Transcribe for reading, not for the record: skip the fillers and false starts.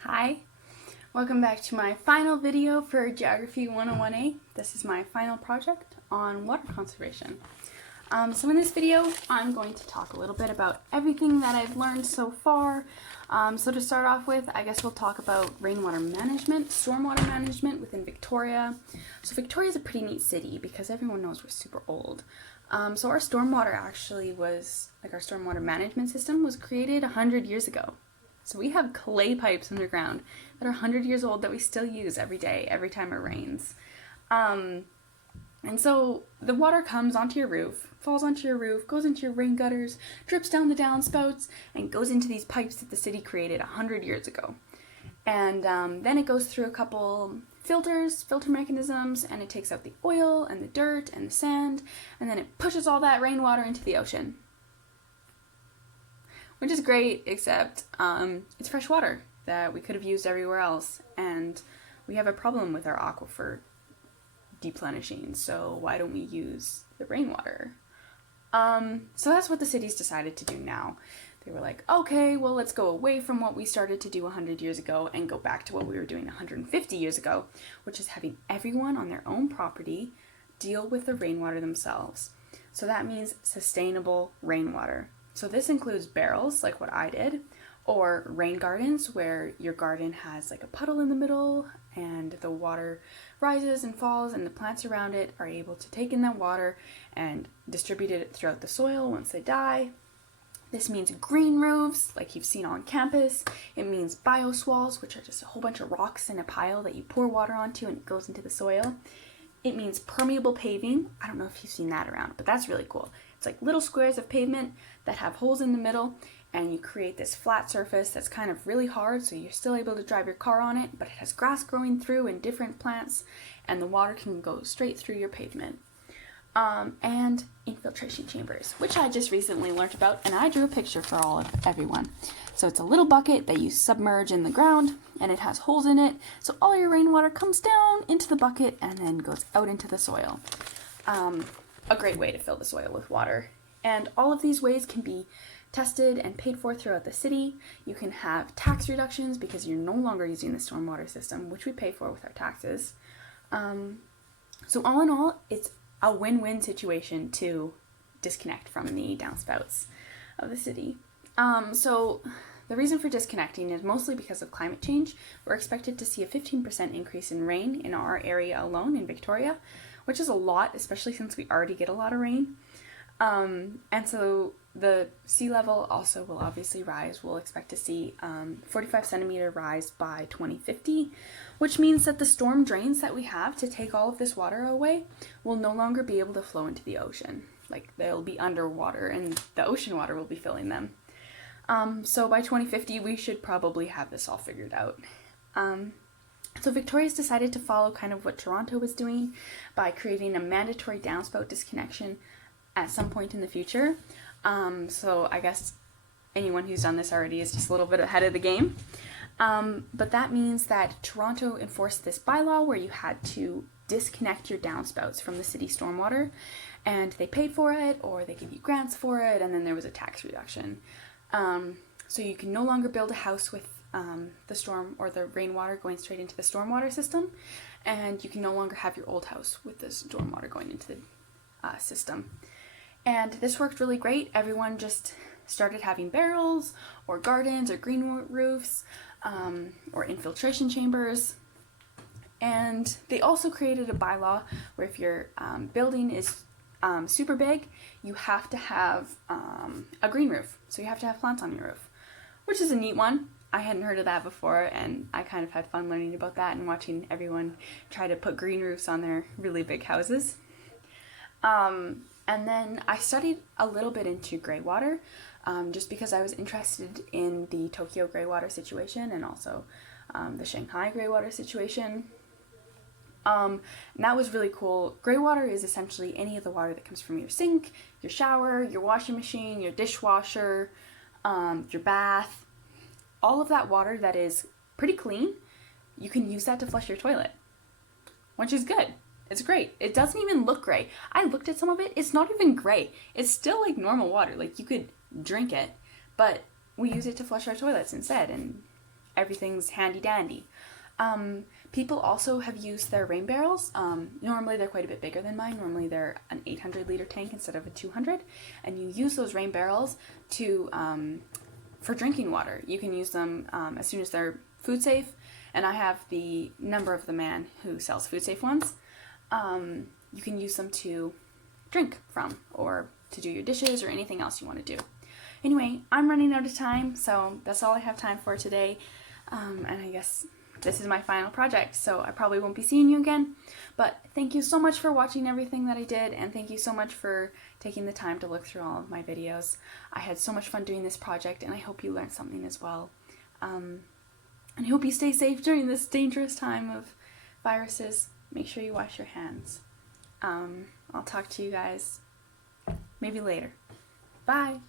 Hi, welcome back to my final video for Geography 101A. This is my final project on water conservation. So in this video, I'm going to talk a little bit about everything that I've learned so far. So to start off with, I guess we'll talk about rainwater management, stormwater management within Victoria. So Victoria is a pretty neat city because everyone knows we're super old. So our stormwater actually was, our stormwater management system was created 100 years ago. So we have clay pipes underground that are 100 years old that we still use every day, every time it rains. And so the water comes onto your roof, falls onto your roof, goes into your rain gutters, drips down the downspouts, and goes into these pipes that the city created 100 years ago. And then it goes through a couple filter mechanisms, and it takes out the oil and the dirt and the sand, and then it pushes all that rainwater into the ocean. Which is great, except it's fresh water that we could have used everywhere else, and we have a problem with our aquifer deplenishing, so why don't we use the rainwater? So that's what the city's decided to do now. They were like, okay, well, let's go away from what we started to do 100 years ago and go back to what we were doing 150 years ago, which is having everyone on their own property deal with the rainwater themselves. So that means sustainable rainwater. So this includes barrels, like what I did, or rain gardens, where your garden has like a puddle in the middle and the water rises and falls and the plants around it are able to take in that water and distribute it throughout the soil once they die. This means green roofs, like you've seen on campus. It means bioswales, which are just a whole bunch of rocks in a pile that you pour water onto and it goes into the soil. It means permeable paving. I don't know if you've seen that around, but that's really cool. It's like little squares of pavement that have holes in the middle, and you create this flat surface that's kind of really hard, so you're still able to drive your car on it, but it has grass growing through and different plants, and the water can go straight through your pavement. And infiltration chambers, which I just recently learned about, and I drew a picture for everyone. So it's a little bucket that you submerge in the ground, and it has holes in it, so all your rainwater comes down into the bucket and then goes out into the soil. A great way to fill the soil with water. And all of these ways can be tested and paid for throughout the city. You can have tax reductions because you're no longer using the stormwater system, which we pay for with our taxes. So all in all, it's a win-win situation to disconnect from the downspouts of the city. So the reason for disconnecting is mostly because of climate change. We're expected to see a 15% increase in rain in our area alone in Victoria, which is a lot, especially since we already get a lot of rain. And so the sea level also will obviously rise. We'll expect to see 45 centimeter rise by 2050, which means that the storm drains that we have to take all of this water away will no longer be able to flow into the ocean. Like, they'll be underwater and the ocean water will be filling them. So by 2050, we should probably have this all figured out. So Victoria's decided to follow kind of what Toronto was doing by creating a mandatory downspout disconnection at some point in the future. So I guess anyone who's done this already is just a little bit ahead of the game. But that means that Toronto enforced this bylaw where you had to disconnect your downspouts from the city stormwater, and they paid for it, or they give you grants for it, and then there was a tax reduction. So you can no longer build a house with the storm or the rainwater going straight into the stormwater system, and you can no longer have your old house with the stormwater going into the system. And this worked really great. Everyone just started having barrels or gardens or green roofs or infiltration chambers. And they also created a bylaw where if your building is super big, you have to have a green roof. So you have to have plants on your roof, which is a neat one. I hadn't heard of that before, and I kind of had fun learning about that and watching everyone try to put green roofs on their really big houses. And then I studied a little bit into grey water, just because I was interested in the Tokyo grey water situation and also the Shanghai grey water situation. And that was really cool. Grey water is essentially any of the water that comes from your sink, your shower, your washing machine, your dishwasher, your bath. All of that water that is pretty clean, you can use that to flush your toilet, which is good. It's great. It doesn't even look gray. I looked at some of it. It's not even gray. It's still like normal water. Like, you could drink it, but we use it to flush our toilets instead, and everything's handy dandy. People also have used their rain barrels. Normally they're quite a bit bigger than mine. Normally they're an 800-liter tank instead of a 200. And you use those rain barrels to for drinking water. You can use them as soon as they're food safe. And I have the number of the man who sells food safe ones. You can use them to drink from, or to do your dishes, or anything else you want to do. Anyway, I'm running out of time, so that's all I have time for today. And I guess this is my final project, so I probably won't be seeing you again. But thank you so much for watching everything that I did, and thank you so much for taking the time to look through all of my videos. I had so much fun doing this project, and I hope you learned something as well. And I hope you stay safe during this dangerous time of viruses. Make sure you wash your hands. I'll talk to you guys maybe later. Bye!